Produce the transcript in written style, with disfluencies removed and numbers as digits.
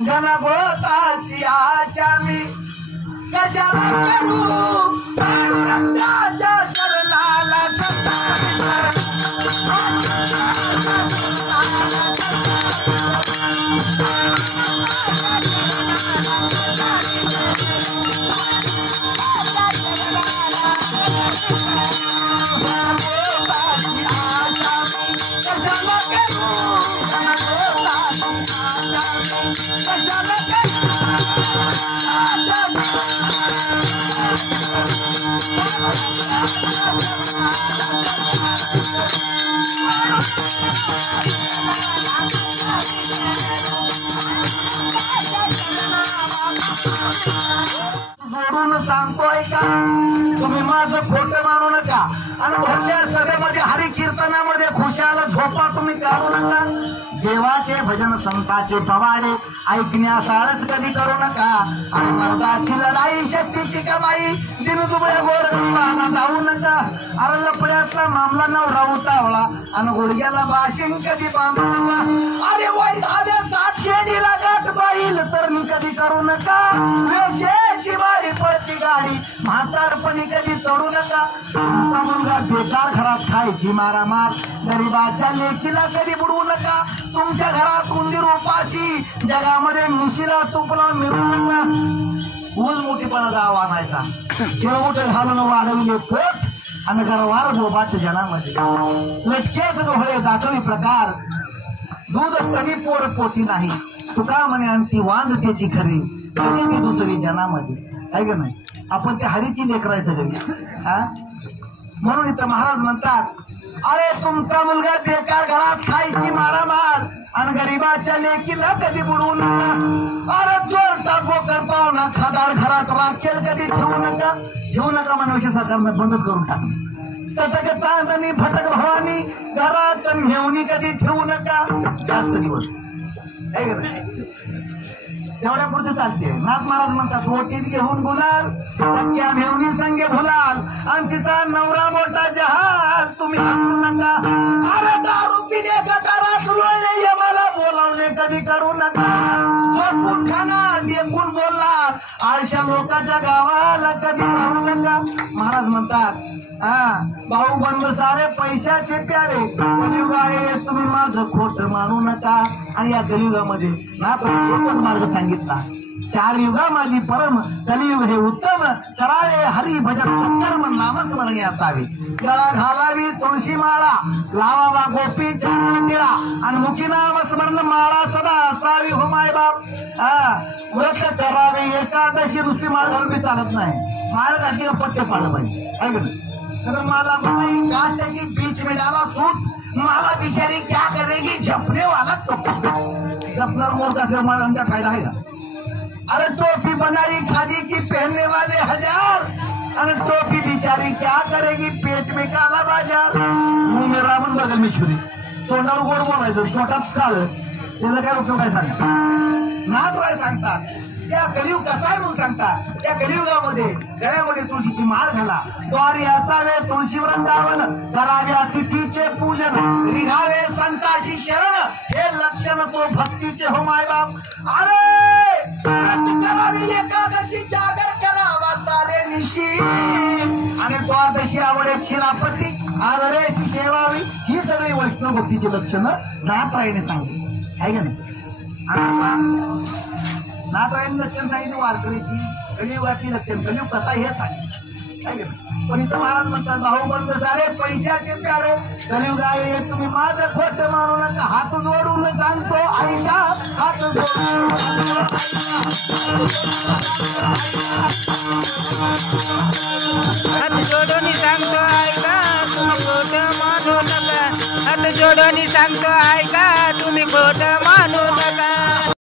घनघोषाची आशा मी कशाला करू पांडुरंगाच्या शरणाला जोडून सांगतोय का तुम्ही माझं खोटं मानू नका आणि भरल्या सभेमध्ये हरी कीर्तनामध्ये खुशाला झोपा तुम्ही काढू नका देवाचे भजन संतांचे पवाडे ऐकण्यास आळस कधी करू नका आणि मर्दाची लढाई शक्तीची कमाई दिनदुबळ्या गोरगरिबांना जाऊ नका अरे लपड्यातला मामला नवरा उतावळा आणि गुडघ्याला बाशिंग कधी बांधू नका अरे वय झाले 60 शेडीला गाठ पाहिल तर मी कधी करू नका वेशेची बारी पडती गाडी म्हातारपणी कधी चढू नका तुमचा मुलगा बेकार घरात खायची मारामार गरीबाच्या लेकीला कधी बुडवू नका तुमच्या घरात उंदीर उपाची जगामध्ये मिशीला तुपला मिळू नका ऊस मोठीपणा गाव आणायचा चिरमुठ घालून वाढविले पोट आणि गरवार बोबाट जनामध्ये लटकेच डोळे दाखवी प्रकार दूध कधी पोर पोटी नाही तुका म्हणे आणि ती वांज त्याची खरी कधी ती दुसरी जनामध्ये आहे का नाही आपण त्या हरीची लेकराय सगळी हा म्हणून इथं महाराज म्हणतात अरे तुमचा मुलगा बेकार घरात खायची मारामार आणि गरीबाच्या लेकीला कधी बुडवू नका अरे चोरटा गोकर पाहुणा खादार घरात राखेल कधी ठेवू नका म्हणून सरकारनं बंदच करून टाकलं चटक चांदणी फटक भवानी घरात मेवणी कधी ठेवू नका जास्त दिवस तेवढ्या पुरते चालते नाथ महाराज म्हणतात ओटीत घेऊन गुलाल सख्या मेवणी संगे भुलाल आणि तिचा नवरा मोठा जहाल तुम्ही हाकू नका अरे दारू पिणे गटारात लोळले यमाला बोलावणे कधी करू नका झोपून खाना टेकून बोलणार आळशा लोकांच्या गावाला कधी करू नका महाराज म्हणतात भाऊ बंद सारे पैशाचे प्यारे कलियुग आहे तुम्ही माझं खोट मानू नका आणि या कलियुगामध्ये नाथ एकच मार्ग सांगितला 4 युगा माझी परम कलियुग हे उत्तम करावे हरी भजन सत्कर्म नामस्मरणी असावे गळा घालावी तुळशी माळा लावावा गोपी टिळा आणि मुखी नाम स्मरण माळा सदा असावी हो माय बाप व्रत करावे एकादशी नुसती माळ घालून बी चालत नाही माळ घातली पत्ते पाडलं पाहिजे ऐक ना माला काटे की बीच में डाला सूट माला बिचारी क्या करेगी झपने वाला जपनर मोर का सिर माल अंडा फायदा है अरे टोपी बनाई खादी की पहनने वाले 1000 अरे टोपी बिचारी क्या करेगी पेट में काला बाजार मुंह में रावण बगल में छुरी तोंडावर गोड बोलायचं पोटात काळ त्याचा काय उपयोग आहे सांगा नाथ राय सांगतात त्या कलियुग कसा आहे म्हणून सांगतात त्या कलियुगामध्ये गळ्यामध्ये तुळशीची माळ घाला द्वारी असावे तुळशी वृंदावन करावे अतिथीचे पूजन निघावे संताशी शरण हे लक्षण तो भक्तीचे हो माय बाप अरे करावी एकादशी जागर करावा सारे निशी आणि द्वादशी आवडे शिरापती आदरेशी सेवावी ही सगळी वैष्णव भक्तीची लक्षणं नाथरायने सांगितली आहे का नाही नाथरायने लक्षण सांगितलं वारकरीची कलियुगाची लक्षण कलियुग कथा हे सांगितलं पण इथं महाराज म्हणतात भाऊबंद सारे पैशाचे प्यारे कलियुग आहे तुम्ही माझं खोट मानू नका हात जोडून सांगतो ऐका हात जोडून सांगतो ऐका तुम्ही खोट मानू नका हात जोडून सांगतो ऐका तुम्ही खोट